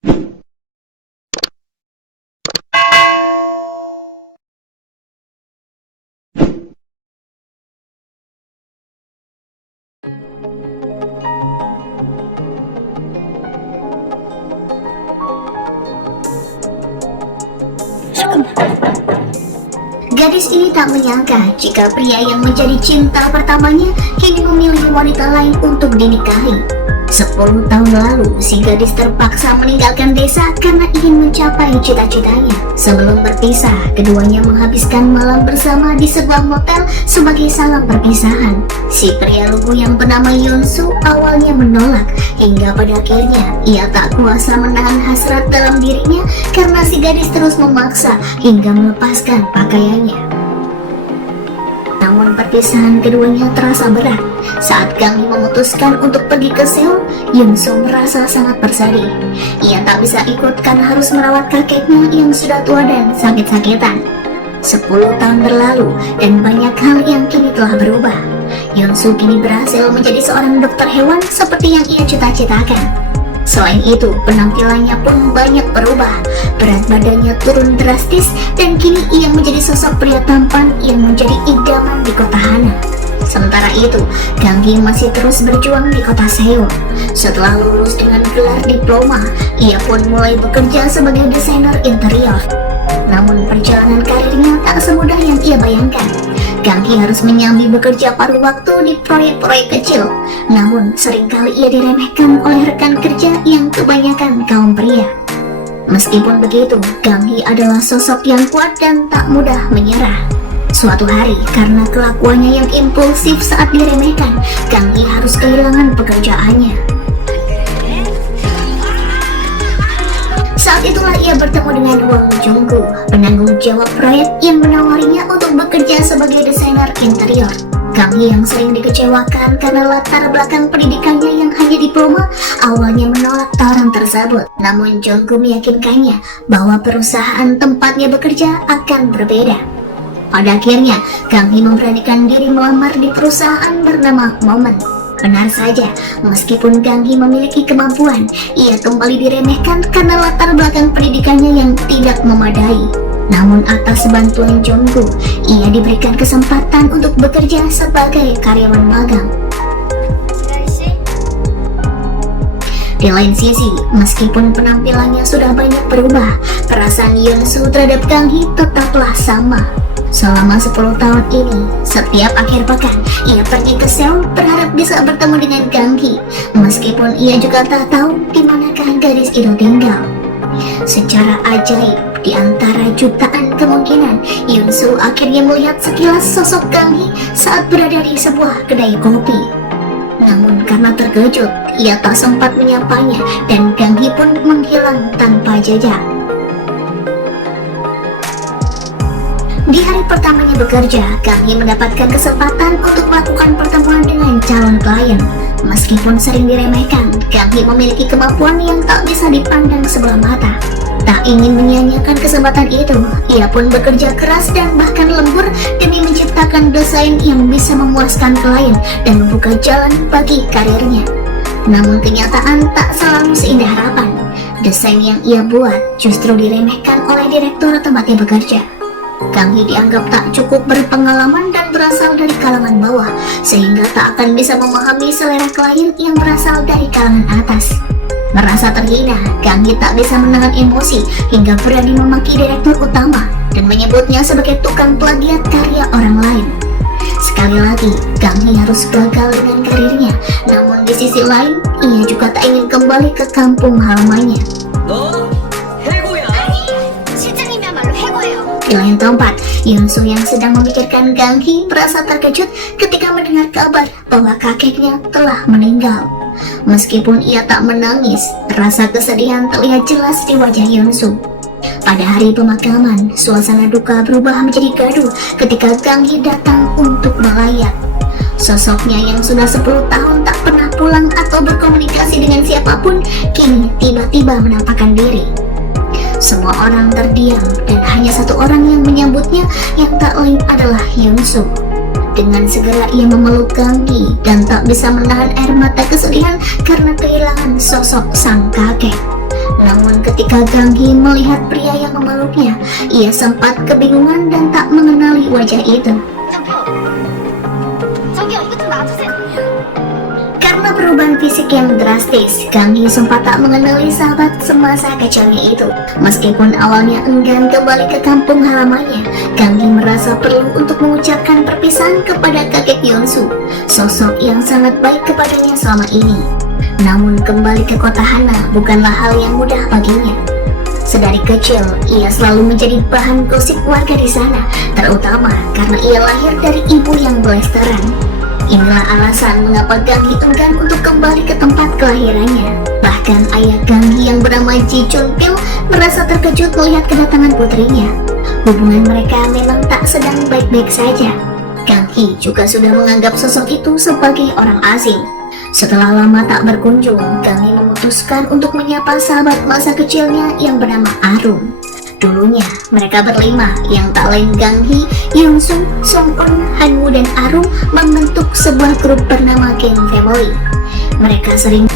Gadis ini tak menyangka jika pria yang menjadi cinta pertamanya kini memilih wanita lain untuk dinikahi. 10 tahun lalu, si gadis terpaksa meninggalkan desa karena ingin mencapai cita-citanya. Sebelum berpisah, keduanya menghabiskan malam bersama di sebuah motel sebagai salam perpisahan. Si pria lugu yang bernama Yonsu awalnya menolak, hingga pada akhirnya ia tak kuasa menahan hasrat dalam dirinya karena si gadis terus memaksa hingga melepaskan pakaiannya. Namun perpisahan keduanya terasa berat. Saat Gang Hee memutuskan untuk pergi ke Seoul, Yonsu merasa sangat bersedih. Ia tak bisa ikut karena harus merawat kakeknya yang sudah tua dan sakit-sakitan. 10 tahun berlalu dan banyak hal yang kini telah berubah. Yonsu kini berhasil menjadi seorang dokter hewan seperti yang ia cita-citakan. Selain itu, penampilannya pun banyak berubah. Berat badannya turun drastis dan kini ia menjadi sosok pria tampan yang menjadi idaman di kota Hana. Sementara itu, Gang Hee masih terus berjuang di kota Seoul. Setelah lulus dengan gelar diploma, ia pun mulai bekerja sebagai desainer interior. Namun perjalanan karirnya tak semudah yang ia bayangkan. Gang Hee harus menyambi bekerja paruh waktu di proyek-proyek kecil. Namun seringkali ia diremehkan oleh rekan kerja yang kebanyakan kaum pria. Meskipun begitu, Gang Hee adalah sosok yang kuat dan tak mudah menyerah. Suatu hari, karena kelakuannya yang impulsif saat diremehkan, Gang Hee harus kehilangan pekerjaannya. Saat itulah ia bertemu dengan Wang Junggu, penanggung jawab proyek yang menawarinya untuk bekerja sebagai desainer interior. Gang Hee yang sering dikecewakan karena latar belakang pendidikannya yang hanya diploma, awalnya menolak tawaran tersebut. Namun Junggu meyakinkannya bahwa perusahaan tempatnya bekerja akan berbeda. Pada akhirnya, Gang Hee memberanikan diri melamar di perusahaan bernama Moment. Benar saja, meskipun Gang Hee memiliki kemampuan, ia kembali diremehkan karena latar belakang pendidikannya yang tidak memadai. Namun atas bantuan Junggu, ia diberikan kesempatan untuk bekerja sebagai karyawan magang. Di lain sisi, meskipun penampilannya sudah banyak berubah, perasaan Yonsu terhadap Gang Hee tetaplah sama. Selama 10 tahun ini, setiap akhir pekan, ia pergi ke Seoul berharap bisa bertemu dengan Gang Hee, meskipun ia juga tak tahu di manakah gadis itu tinggal. Secara ajaib, di antara jutaan kemungkinan, Yonsu akhirnya melihat sekilas sosok Gang Hee saat berada di sebuah kedai kopi. Namun karena terkejut, ia tak sempat menyapanya dan Gang Hee pun menghilang tanpa jejak. Di hari pertamanya bekerja, Gang Hee mendapatkan kesempatan untuk melakukan pertemuan dengan calon klien. Meskipun sering diremehkan, Gang Hee memiliki kemampuan yang tak bisa dipandang sebelah mata. Tak ingin menyia-nyiakan kesempatan itu, ia pun bekerja keras dan bahkan lembur demi menciptakan desain yang bisa memuaskan klien dan membuka jalan bagi karirnya. Namun kenyataan tak selalu seindah harapan. Desain yang ia buat justru diremehkan oleh direktur tempatnya bekerja. Gang Hee dianggap tak cukup berpengalaman dan berasal dari kalangan bawah, sehingga tak akan bisa memahami selera klien yang berasal dari kalangan atas. Merasa terhina, Gang Hee tak bisa menahan emosi hingga berani memaki direktur utama dan menyebutnya sebagai tukang plagiat karya orang lain. Sekali lagi, Gang Hee harus gagal dengan karirnya, namun di sisi lain, ia juga tak ingin kembali ke kampung halamannya. Di lain tempat, Yonsu yang sedang memikirkan Gang Hee merasa terkejut ketika mendengar kabar bahwa kakeknya telah meninggal. Meskipun ia tak menangis, rasa kesedihan terlihat jelas di wajah Yonsu. Pada hari pemakaman, suasana duka berubah menjadi gaduh ketika Gang Hee datang untuk melayat. Sosoknya yang sudah 10 tahun tak pernah pulang atau berkomunikasi dengan siapapun, kini tiba-tiba menampakkan diri. Semua orang terdiam dan hanya satu orang yang menyambutnya, yang tak lain adalah Yonsu. Dengan segera ia memeluk Gang Hee dan tak bisa menahan air mata kesedihan karena kehilangan sosok sang kakek. Namun ketika Gang Hee melihat pria yang memeluknya, ia sempat kebingungan dan tak mengenali wajah itu. Karena perubahan fisik yang drastis, Gang Hee sempat tak mengenali sahabat semasa kecilnya itu. Meskipun awalnya enggan kembali ke kampung halamannya, Gang Hee merasa perlu untuk mengucapkan perpisahan kepada kakek Yeonsu, sosok yang sangat baik kepadanya selama ini. Namun kembali ke kota Hana bukanlah hal yang mudah baginya. Sedari kecil, ia selalu menjadi bahan gosip warga di sana, terutama karena ia lahir dari ibu yang blasteran. Inilah alasan mengapa Gang Hee enggan untuk kembali ke tempat kelahirannya. Bahkan ayah Gang Hee yang bernama Ji Chun Pil merasa terkejut melihat kedatangan putrinya. Hubungan mereka memang tak sedang baik-baik saja. Gang Hee juga sudah menganggap sosok itu sebagai orang asing. Setelah lama tak berkunjung, Gang Hee memutuskan untuk menyapa sahabat masa kecilnya yang bernama Arum. Dulunya, mereka berlima yang tak lain Gang Hee, Yeonsu, Song-eun, Han-woo, dan Arum membentuk sebuah grup bernama Gang Family. Mereka sering